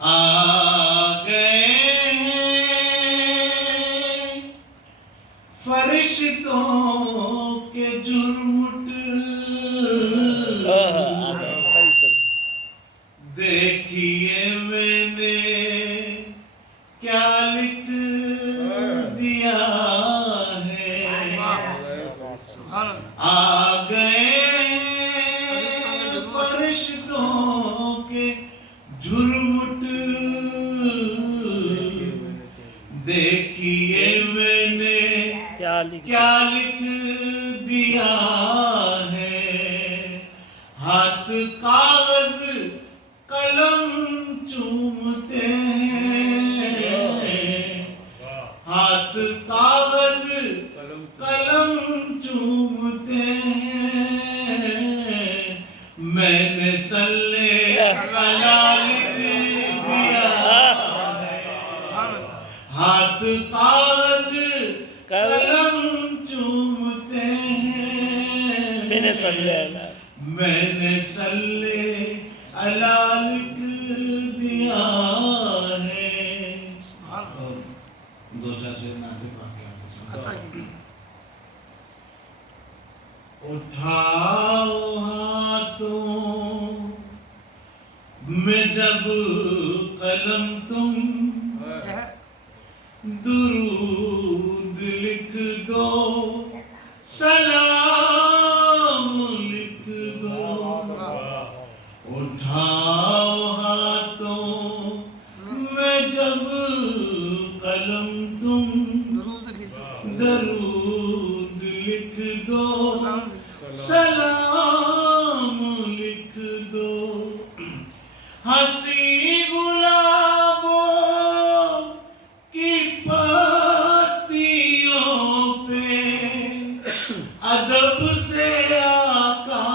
آ گئے فرشتوں کے جرمٹ، دیکھیے میں نے کیا لکھ دیا ہے، آ گئے فرشتوں کے جرمٹ، دیکھیے میں نے کیا لکھ دیا ہے، ہاتھ کاغذ قلم چومتے ہیں، ہاتھ کاغذ قلم چومتے ہیں، میں نے صلی علی لکھ دیا ہے، ہاتھ کاغذ قلم چومتے ہیں، میں نے صلی علی لکھ دیا ہے۔ دو چار سے نعت پاک اٹھاؤ ہاتھوں میں جب قلم تم، درود لکھ دو، سلام لکھ دو، اٹھاؤ ہاتھوں میں جب قلم تم، درود لکھ دو، سلام لکھ دو، ہنسی گلابوں کی پتیوں پہ ادب سے آقا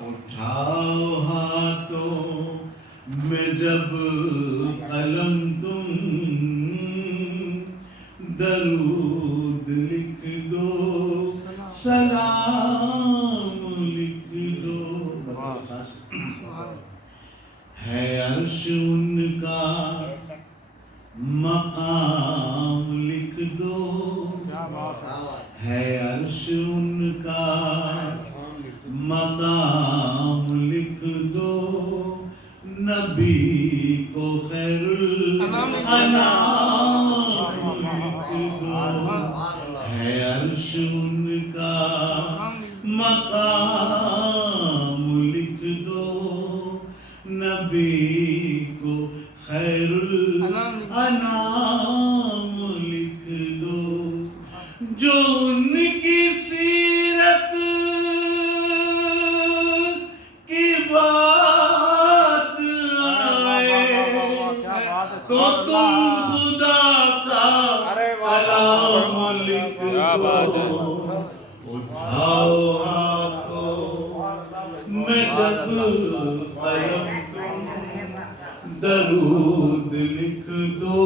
اٹھاؤ ہاتھوں میں جب قلم تم، درود لکھ دو، سلام لکھ دو، ہے عرش ان کا مقام لکھ دو، ہے عرش ان کا مقام لکھ دو، نبی کو خیر الانام لکھ دو، ہے عرش ان کا مقام لکھ دو، نبی کو خیر الانام لکھ دو، جو ان کی سیرت کی بات آئے تو تم خدا کا کلام لکھ دو، اٹھاؤ ہاتھوں میں جب قلم تم، درود لکھ دو،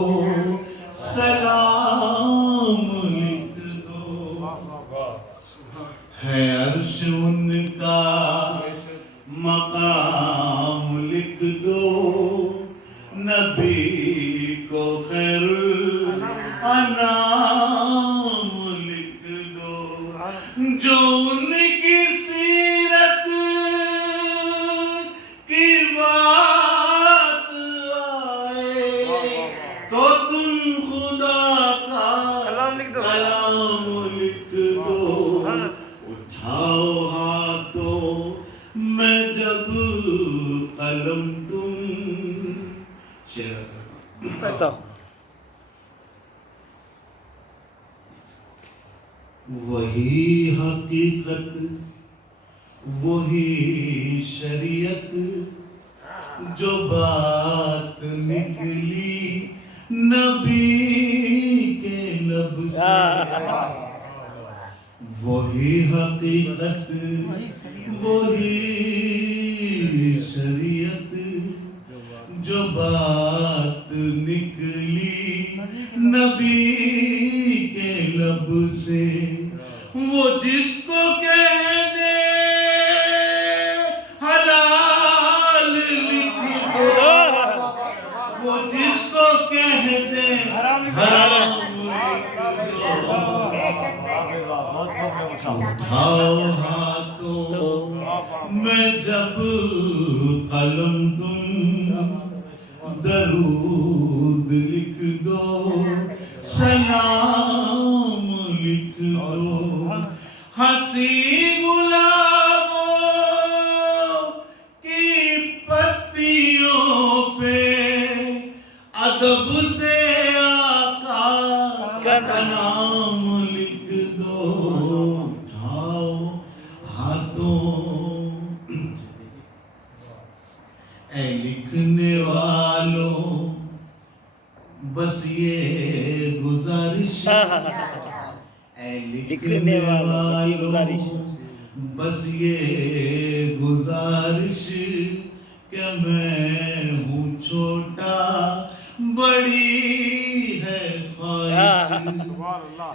سلام لکھ دو، ہے عرش ان کا مقام لکھ دو، نبی کو خیر الانام لکھ دو، جو ان کی سیرت کی بات آئے تو تم خدا کا کلام لکھ دو، اٹھاؤ ہاتھوں میں جب قلم تم، وہی حقیقت وہی شریعت جو بات نکلی نبی کے لب سے، وہی حقیقت وہی شریعت جو بات نکلی نبی کے لب سے، وہ جس کو کہہ دے حلال لکھ دو، وہ جس کو کہہ دے حرام لکھ دو، اٹھاؤ ہاتھوں میں جب قلم تم درود لکھ دو، سلام لکھ دو، ہنسی گلابوں کی پتیوں پہ ادب سے آقا کا نام لکھ دو، اٹھاؤ ہاتھوں۔ اے لکھنے والوں بس یہ گزارش، اے لکھنے والوں بس یہ گزارش کہ میں ہوں چھوٹا بڑی ہے خواہش،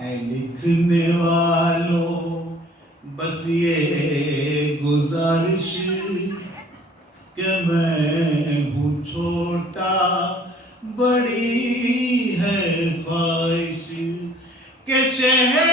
اے لکھنے والوں بس یہ گزارش کہ میں ہوں چھوٹا بڑی ہے خواہش، کہ شہر